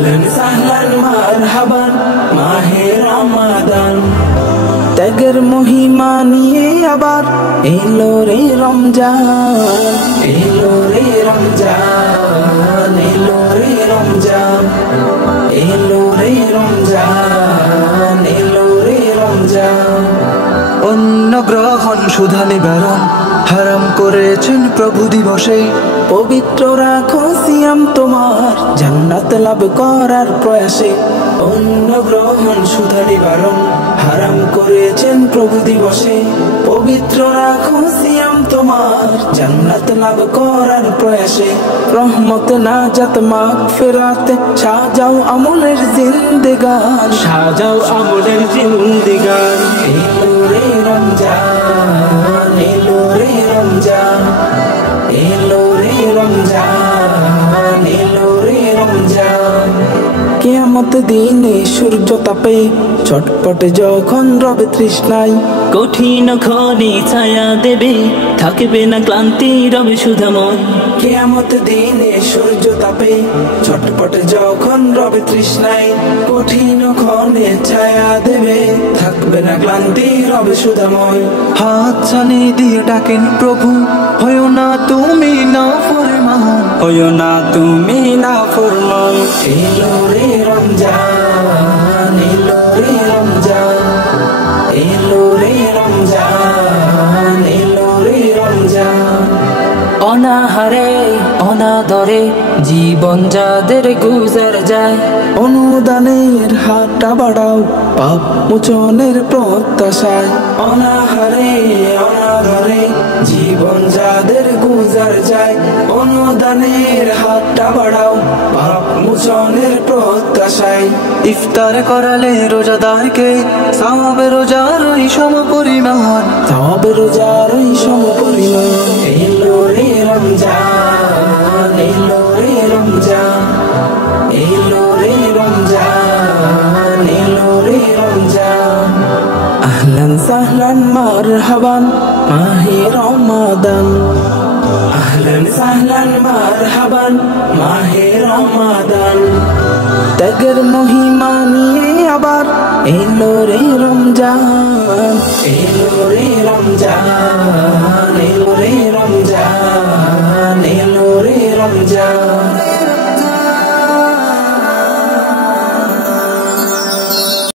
আহলান সাহলান মারহাবান মাহে রমাদান। ত্যাগের মহিমা নিয়ে আবার এলো রে রমজান, এলো রে রমজান, এলো রে রমজান, এলো রে রমজান, এলো রে রমজান। অন্ন গ্রহণ সুধা নিবারণ হারাম করেছেন প্রভু দিবসে। পবিত্র রাখো সিয়াম তোমার জান্নাত লাভ করার প্রয়াসে। অন্ন গ্রহণ সুধা নিবারণ হারাম করেছেন প্রভু দিবসে। পবিত্র রাখো সিয়াম তোমার জান্নাত লাভ করার প্রয়াসে। রহমত নাজাত মাগফিরাতে সাজাও আমলের জিন্দেগান, সাজাও আমলের জিন্দেগান। এলো রে রমজান, এলো রে রমজান, এলো রে রমজান, এলো রে রমজান। কিয়ামত দিনে সূর্য তাপে ছটপটে যখন রবে তৃষ্ণায়, কঠিন ক্ষণে ছায়া দেবে থাকবে না ক্লান্তি রবে সুধাময়। কিয়ামত দিনে সূর্য তাপে ছটপটে যখন রবে তৃষ্ণায়, কঠিন ক্ষণে ছায়া দেবে থাকবে না ক্লান্তি রবে সুধাময়। হাত ছানি দিয়ে ডাকেন প্রভু, হয়ো না তুমি না ফরমান, হয়ো না তুমি না ফরমান। এলো রে রমজান, এলো রে রমজান, এলো রে রমজান, এলো রে রমজান। অনাহারে অনাদরে জীবন যাদের গুজার যায়, অনুদানের হাতটা বাড়াও পাপ মোচনের প্রত্যাশায়। অনাহারে অনাদরে জীবন যাদের গুজার যায়, অনুদানের হাতটা বাড়াও পাপ মোচনের প্রত্যাশায়। ইফতার করালে রোজাদারকে সওয়াবে রোজার ওই সম পরিমাণ, সওয়াবে রোজার ওই সম পরিমাণ। এলো রে রমজান, এলো রে রমজান, এলো রে রমজান, এলো রে রমজান। আহলান সাহলান মারহাবান মাহে রমাদান, আহলান সাহলান মারহাবান মাহে রমাদান। ত্যাগের মহিমা নিয়ে আবার এলো রে রমজান, এলো রে রমজান।